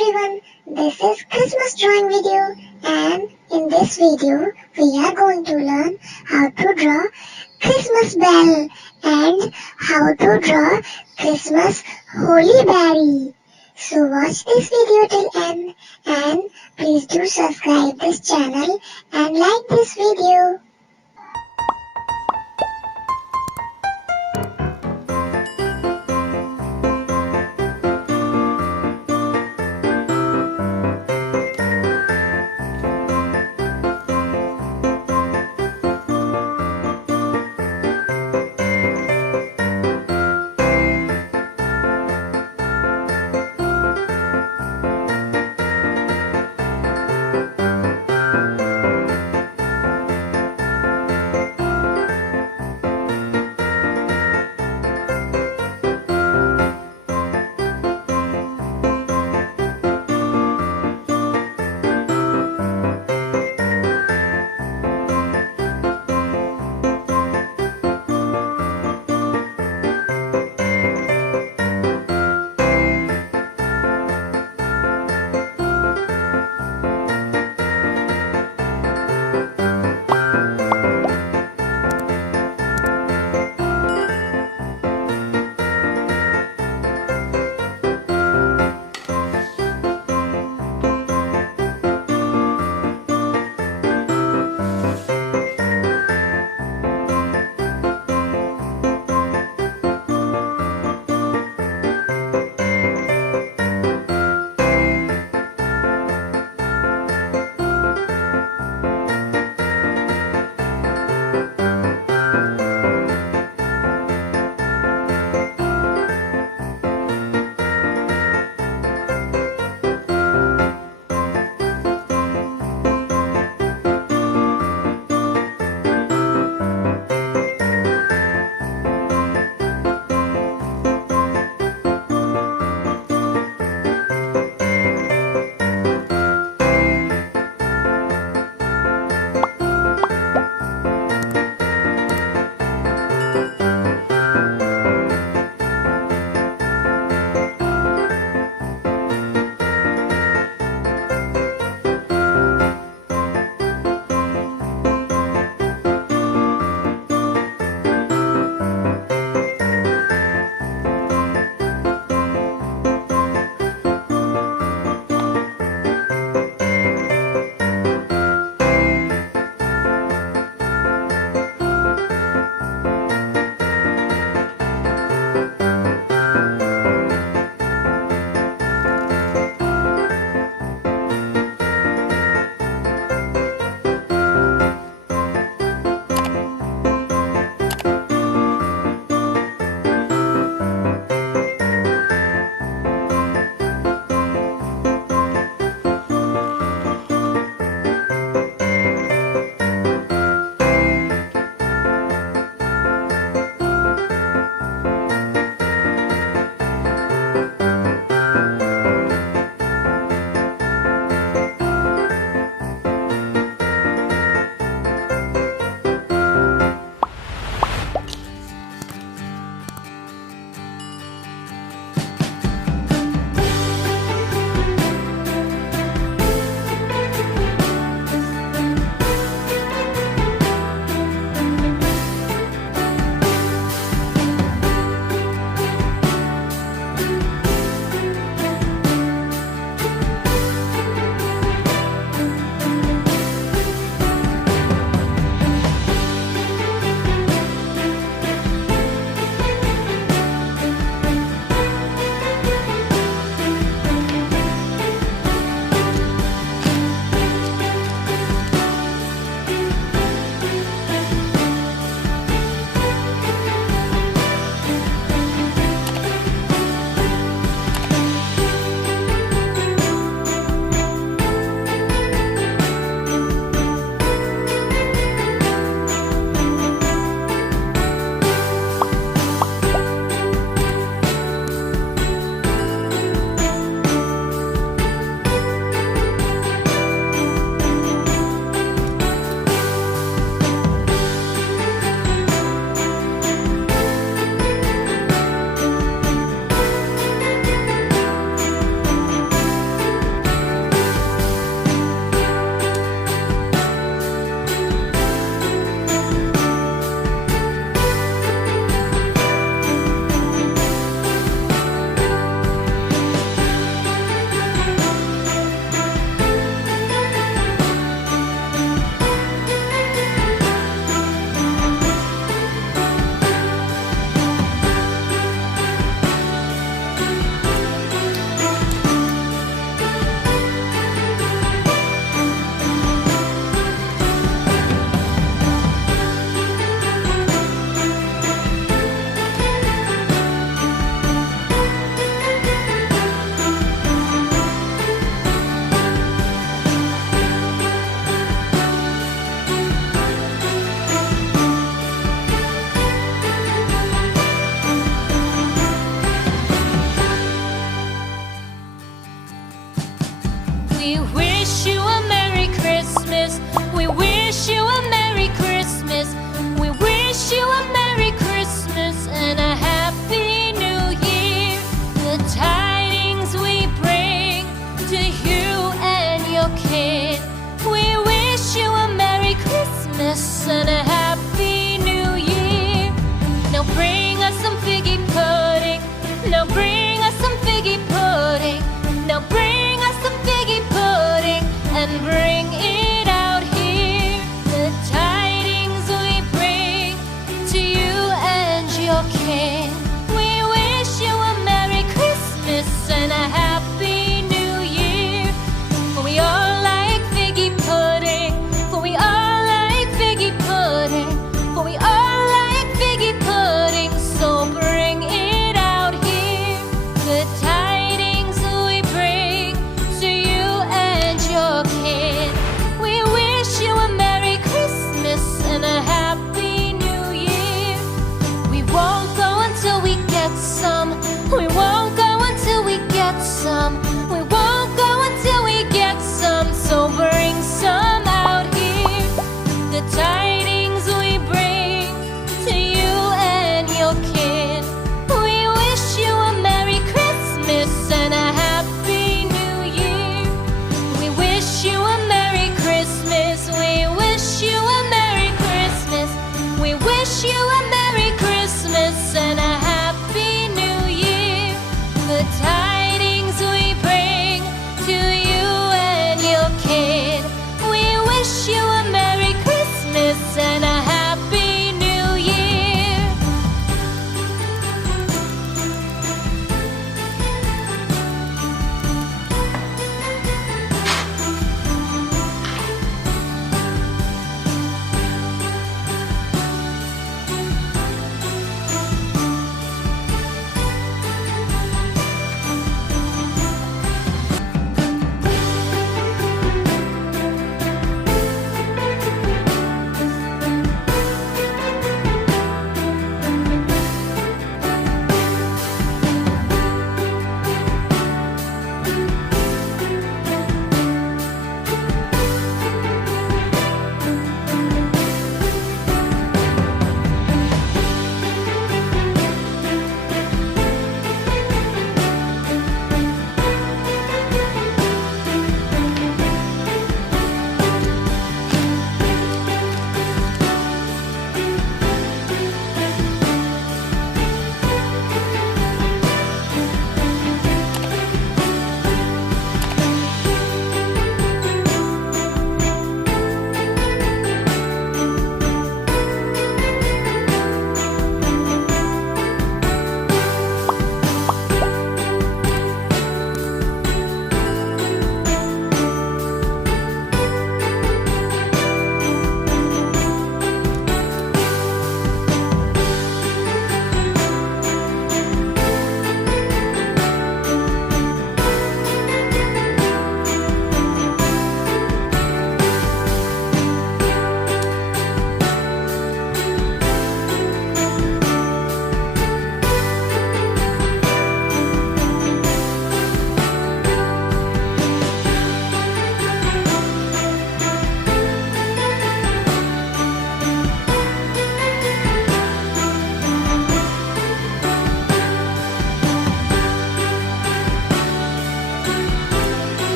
everyone, this is Christmas drawing video, and in this video we are going to learn how to draw Christmas bell and how to draw Christmas holy berry. So watch this video till end and please do subscribe this channel and like this video. We wish you a Merry Christmas. We wish you a Merry Christmas. We wish you a Merry Christmas and a Happy New Year. The tidings we bring to you and your kid. We wish you a Merry Christmas and a Happy New Year. Now bring us some figgy pudding. Now bring us some figgy pudding. Now bring us some figgy pudding and bring it out here. The tidings we bring to you and your kin. We wish you a Merry Christmas and a Happy New Year. For we all like figgy pudding. For we all like figgy pudding. For we all like figgy pudding. So bring it out here. The tidings we bring to you and your kid. We wish you a Merry Christmas and a Happy New Year. We won't go until we get some. We won't go until we get some. We won't go until we get some. So bring some out here. The tidings we bring to you and your kid. We wish you a Merry Christmas and a Happy New Year. We wish you a Merry Christmas. We wish you a Merry Christmas. We wish you a Merry Christmas and a Happy New Year. The tidings we bring to you and your kid. We wish you a Merry Christmas and a Happy New Year.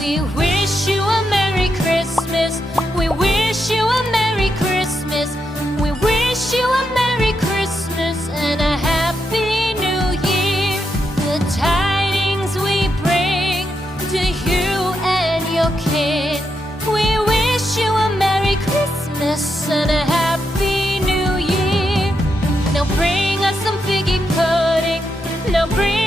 We wish you a Merry Christmas. We wish you a Merry Christmas. We wish you a Merry Christmas and a Happy New Year. The tidings we bring to you and your kid. We wish you a Merry Christmas and a Happy New Year. Now bring us some figgy pudding. Now bring